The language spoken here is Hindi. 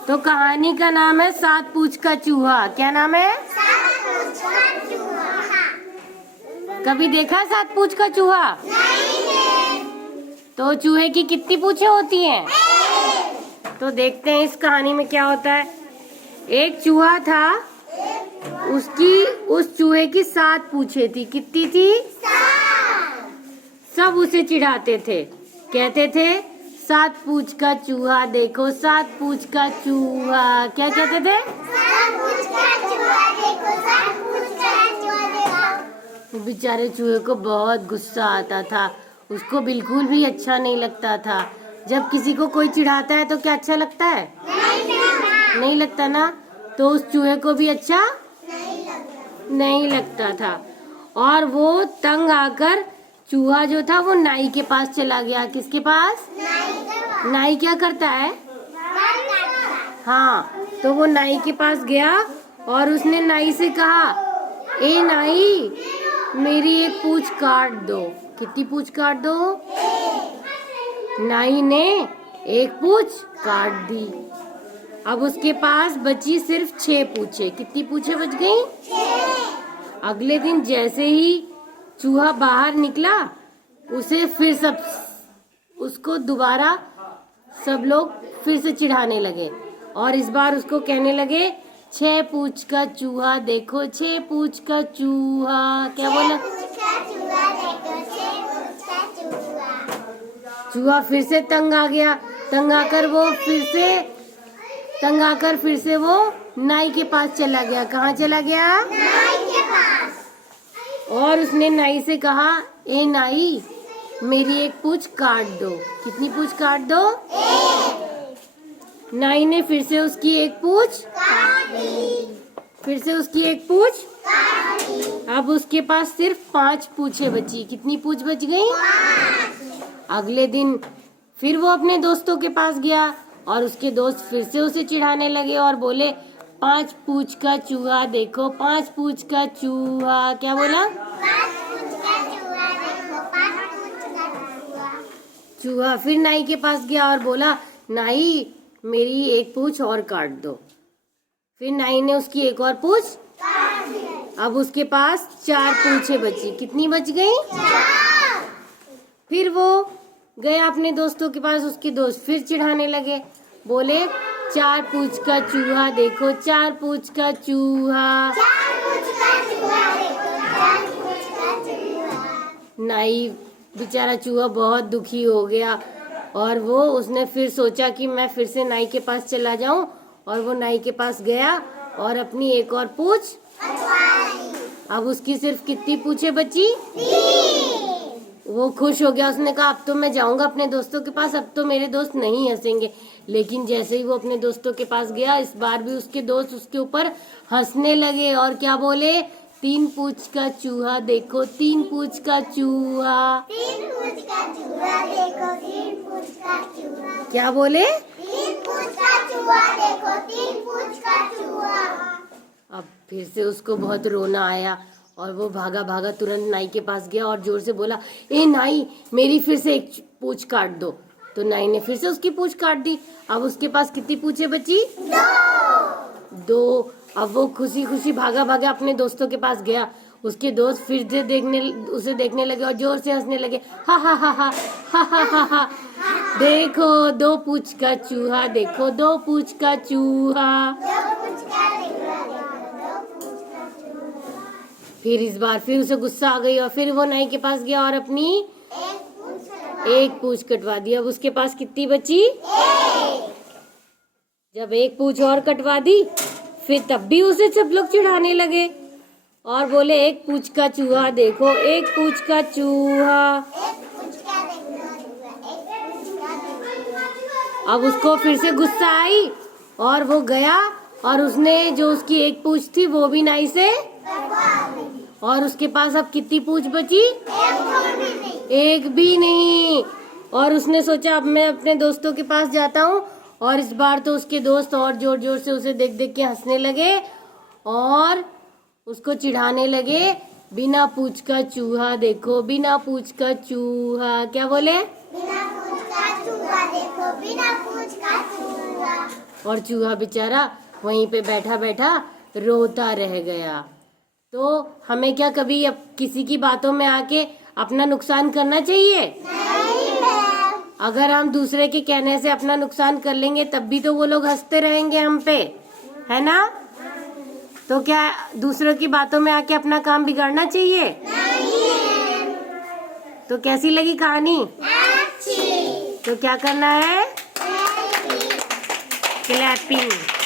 तो कहानी का नाम है सात पूंछ का चूहा। क्या नाम है? सात पूंछ का चूहा। कभी देखा सात पूंछ का चूहा? नहीं है। तो चूहे की कितनी पूंछें होती हैं? तो देखते हैं इस कहानी में क्या होता है। एक चूहा था, उस चूहे की सात पूंछें थी। कितनी थी? सब उसे चिढ़ाते थे, कहते थे सात पूंछ का चूहा देखो, सात पूंछ का चूहा। क्या कहते थे? सात पूंछ का चूहा देखो, सात पूंछ का चूहा देखो। बेचारे चूहे को बहुत गुस्सा आता था, उसको बिल्कुल भी अच्छा नहीं लगता था। जब किसी को कोई चिढ़ाता है तो क्या अच्छा लगता है? नहीं लगता ना। तो उस चूहे को भी अच्छा नहीं लगता था और वो तंग आकर चूहा जो था वो नाई के पास चला गया। किसके पास? नाई क्या करता है? हाँ, तो वो नाई के पास गया और उसने नाई से कहा, ए नाई, मेरी एक पूंछ काट दो। कितनी पूंछ काट दो? नाई ने एक पूंछ काट दी। अब उसके पास बची सिर्फ 6 पूंछें। कितनी पूंछें बच गई? अगले दिन जैसे ही चूहा बाहर निकला, उसे फिर उसको दोबारा सब लोग फिर से चिढ़ाने लगे और इस बार उसको कहने लगे 6 पूंछ का चूहा देखो, 6 पूंछ का चूहा। क्या बोला? चूहा फिर से तंग आ गया। तंग आकर फिर से वो नाई के पास चला गया। कहाँ चला गया? नाई के पास। और उसने नाई से कहा, ए नाई, मेरी एक पूंछ काट दो। कितनी पूंछ काट दो? नाई ने फिर से उसकी एक पूंछ अब उसके पास सिर्फ 5 पूंछें बची। कितनी पूंछ बच गई? अगले दिन फिर वो अपने दोस्तों के पास गया और उसके दोस्त फिर से उसे चिढ़ाने लगे और बोले 5 पूंछ का चूहा देखो, 5 पूंछ का चूहा। क्या बोला? चूहा फिर नाई के पास गया और बोला, नाई, मेरी एक पूंछ और काट दो। फिर नाई ने उसकी एक और पूंछ अब उसके पास 4 पूंछें बची। कितनी बच गई? फिर वो गया अपने दोस्तों के पास, उसके दोस्त फिर चिढ़ाने लगे, बोले 4 पूंछ का चूहा देखो, 4 पूंछ का चूहा। नाई बेचारा चूहा बहुत दुखी हो गया और उसने फिर सोचा कि मैं फिर से नाई के पास चला जाऊं और वो नाई के पास गया और अपनी एक और पूंछ अब उसकी सिर्फ कितनी पूंछें बची? वो खुश हो गया। उसने कहा अब तो मैं जाऊंगा अपने दोस्तों के पास, अब तो मेरे दोस्त नहीं हंसेंगे। लेकिन जैसे ही वो अपने दोस्तों के पास गया, इस बार भी उसके दोस्त उसके ऊपर हंसने लगे और क्या बोले? 3 पूंछ का चूहा देखो, 3 पूंछ का चूहा। 3 पूंछ का चूहा देखो, 3 पूंछ का चूहा। क्या बोले? 3 पूंछ का चूहा देखो, 3 पूंछ का चूहा। अब फिर से उसको बहुत रोना आया और वो भागा भागा तुरंत नाई के पास गया और जोर से बोला, ए नाई, मेरी फिर से एक पूंछ काट दो। तो नाई ने फिर से उसकी पूंछ काट दी। अब उसके पास कितनी पूंछें बची? 2। अब वो खुशी खुशी भागा भागा अपने दोस्तों के पास गया। उसके दोस्त फिर से उसे देखने लगे और जोर से हंसने लगे। हा हा हा हा हा हा हा हा, देखो 2 पूंछ का चूहा देखो, 2 पूंछ का चूहा। फिर इस बार फिर उसे गुस्सा आ गई और फिर वो नाई के पास गया और अपनी एक पूंछ कटवा दी। अब उसके पास कितनी बची? जब एक पूंछ और कटवा दी, फिर तब भी उसे सब लोग चिढ़ाने लगे और बोले 1 पूंछ का चूहा देखो, 1 पूंछ का चूहा। अब उसको फिर से गुस्सा आई और वो गया और उसने जो उसकी एक पूंछ थी वो भी नाई से, और उसके पास अब कितनी पूंछ बची? एक भी नहीं। और उसने सोचा अब मैं अपने दोस्तों के पास जाता हूँ और इस बार तो उसके दोस्त और जोर जोर से उसे देख देख के हंसने लगे और उसको चिढ़ाने लगे, बिना पूंछ का चूहा देखो, बिना पूंछ का चूहा। क्या बोले? बिना पूंछ का चूहा देखो, बिना पूंछ का चूहा। और चूहा बेचारा वहीं पे बैठा बैठा रोता रह गया। तो हमें क्या कभी अब किसी की बातों में आके अपना नुकसान करना चाहिए? नहीं मैम। अगर हम दूसरे के कहने से अपना नुकसान कर लेंगे तब भी तो वो लोग हंसते रहेंगे हम पे, है ना? तो क्या दूसरों की बातों में आके अपना काम बिगाड़ना चाहिए? नहीं। तो कैसी लगी कहानी? अच्छी। तो क्या करना है? क्लैपिंग।